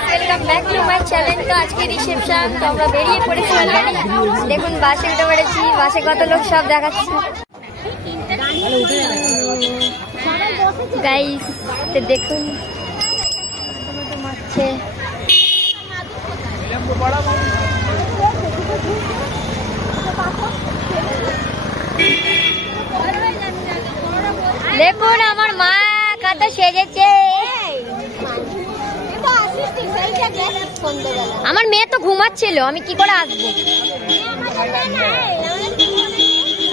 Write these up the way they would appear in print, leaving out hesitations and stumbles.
Welcome back to my channel. तो आज की रिसेप्शन तो আমরা বেরিয়ে পড়েছি অলরেডি। দেখুন বাসে উঠে পড়েছি, বাসে কত লোক সব দেখাচ্ছি গাইস। তো দেখুন মারছে দেখুন আমার মা কত সেজেছে। আমার মেয়ে তো ঘুমাচ্ছিল, আমি কি করে আসবো?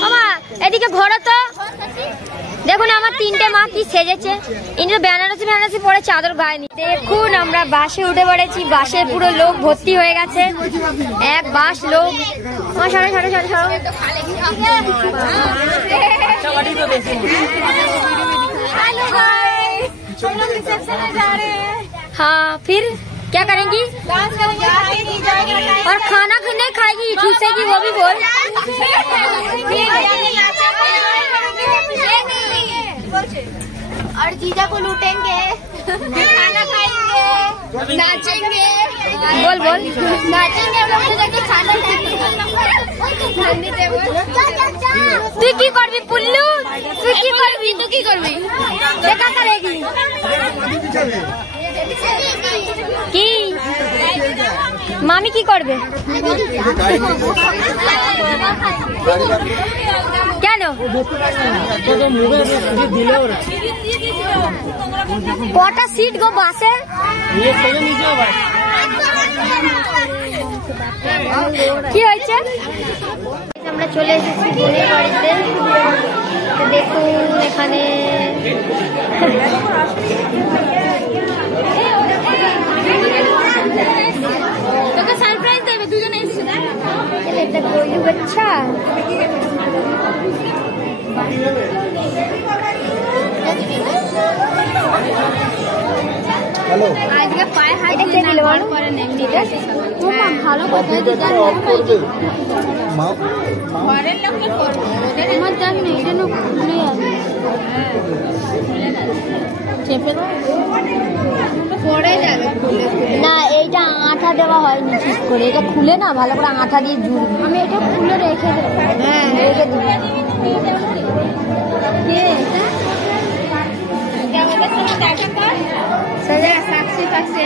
মামা এদিকে ঘোরো তো। দেখুন আমার তিনটে মা কি সেজেছে। ইনি তো বেনারসি বেনারসি পরে চাদর গায়ে নি। দেখুন আমরা বাসে উঠে পড়েছি, বাসে পুরো লোক ভর্তি হয়ে গেছে, এক বাস লোক। সরে সরে সরে সরো। हाँ फिर क्या करेंगी? और खाना नहीं खाएगी, ठूसेगी वो भी बोल। और जीजा को लूटेंगे, खाना खाएंगे, नाचेंगे। बोल बोल नाचेंगे हम लोग जाके खाना खाएंगे। তুই কি করবি পুল্লু? তুই কি করবি? তুই কি করবি? দেখা করেগি কি? মামি কি করবে? কেন? কটা সিট গো বাসে? কি হয়েছে? আমরা চলে এসেছি বোনের বাড়িতে। দেখুন এখানে তোকে সারপ্রাইজ দেবে, দুজনে এসেছে না? এটা গোলু বাচ্চা। হ্যালো আজকে পায়ে হাত দিয়ে দিলে ভালো করে নেন। ঠিক আছে মা ভালো কথা দিতে অফ করবে। মা ঘরের লোককে করবে, ওদের আমার জান না, এটা না খুলে যাবে। চেপে দাও পড়ে যাবে না। এইটা আঠা দেওয়া হয়নি ঠিক করে, এটা খুলে না ভালো করে আঠা দিয়ে জুড়বে। আমি এটা খুলে রেখে দেবো। হ্যাঁ রেখে দেবো। साक्षी साक्षी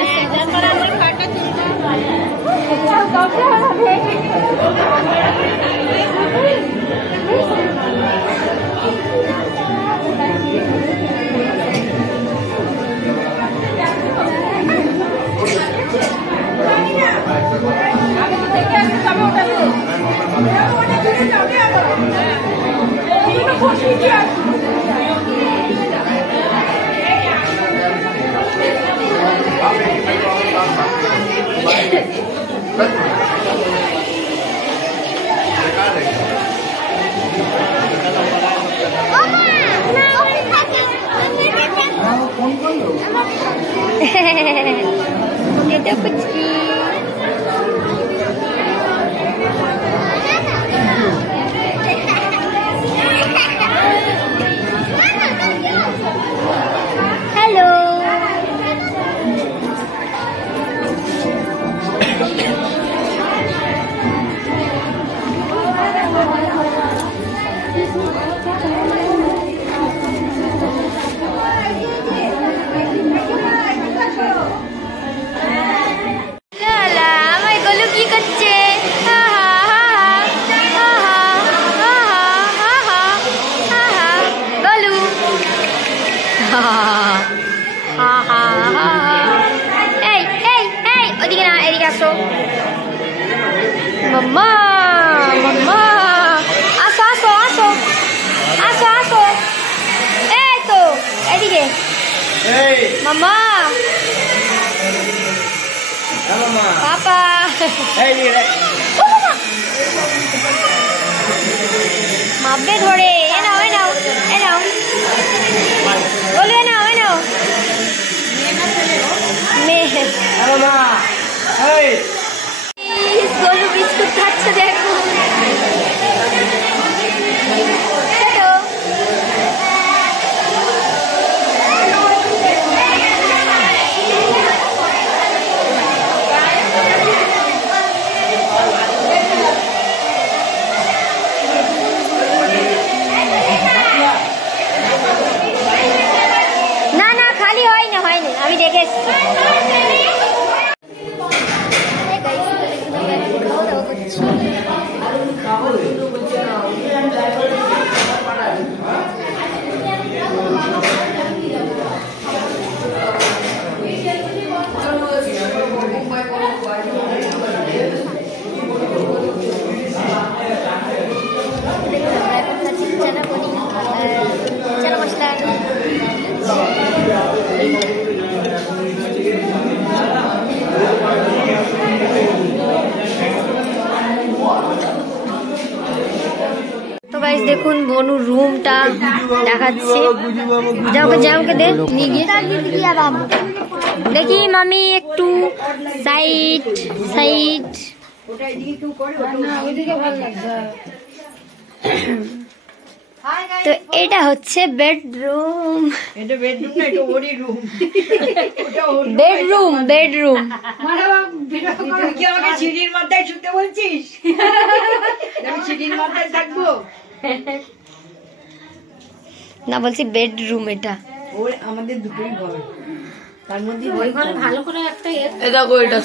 এটা कुछ hello Mama, mama, aso, aso, aso, aso, aso. Esto, edige. Hey. Mama. Mama. Papa. Hey, dire. Mama. Mabbe thode. Enao, enao, enao. Bolo enao, enao. Me. Mama. Hey. Golu biscuit खाচ্ছে দেখো। দেখুন বনু রুমটা দেখাচ্ছে। যাওকে দে নিয়ে গিয়ে দেখি মামি একটু সাইড সাইড। তো এটা হচ্ছে বেডরুম। বেডরুম বেডরুম সিঁড়ির মাথায় শুতে বলছিস? আমি সিঁড়ির মাথায় থাকবো না, বলছি বেডরুম। এটা আমাদের দুটোই ঘর, তার মধ্যে ভালো করে একটা দেখো এটা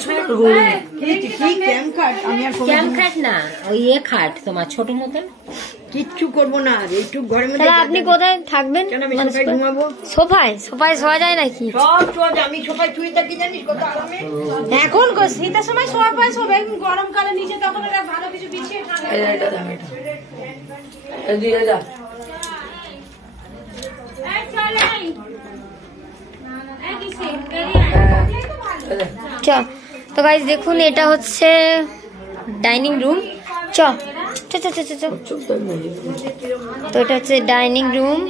ক্যাম্প খাট না, ওই খাট তোমার ছোট মতন। কিচ্ছু করবো না, একটু ঘরের মধ্যে। তাহলে আপনি কোথায় থাকবেন? ঘুমাবো সোফায়। সোফায় শোয়া যায় নাকি? সব সোজা, আমি সোফায় শুয়ে থাকি জানিস কত আরামে। এখন শীতের সময় শোয়া পায় সব, গরমকালে নিচে তখন ওরা ভালো কিছু বিছিয়ে তো গাইস দেখুন এটা হচ্ছে ডাইনিং রুম। চ চ চ চ চ। তো এটা হচ্ছে ডাইনিং রুম।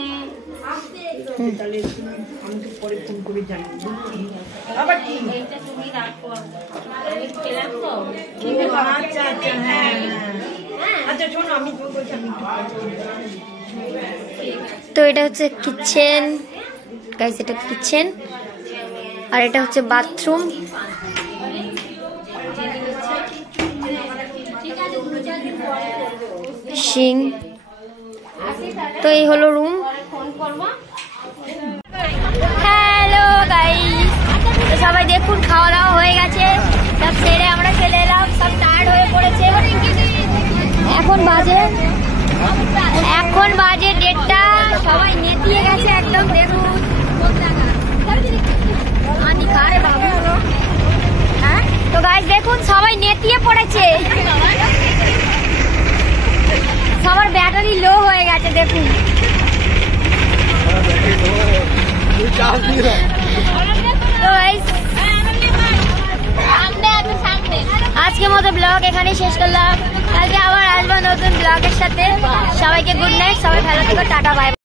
তো এটা হচ্ছে কিচেন গাইস, এটা কিচেন। আর এটা হচ্ছে বাথরুম। সিং। তো এই হলো রুম। হ্যালো গাইস, সবাই দেখুন খাওয়া দাওয়া হয়ে গেছে, সব সেরে আমরা চলে এলাম। সব টায়ার্ড হয়ে পড়েছে। এখন বাজে 1:30। সবাই নেতিয়ে গেছে একদম। দেখুন হ্যাঁ, তো গাইস দেখুন সবাই নেতিয়ে পড়েছে। সবার ব্যাটারি লো হয়ে গেছে দেখুন। তো গাইস আজকের মতো ব্লগ এখানেই শেষ করলাম। কালকে আবার আসবো নতুন ব্লগের সাথে। সবাইকে গুড নাইট, সবাই ভালো থেকো, টাটা বাই।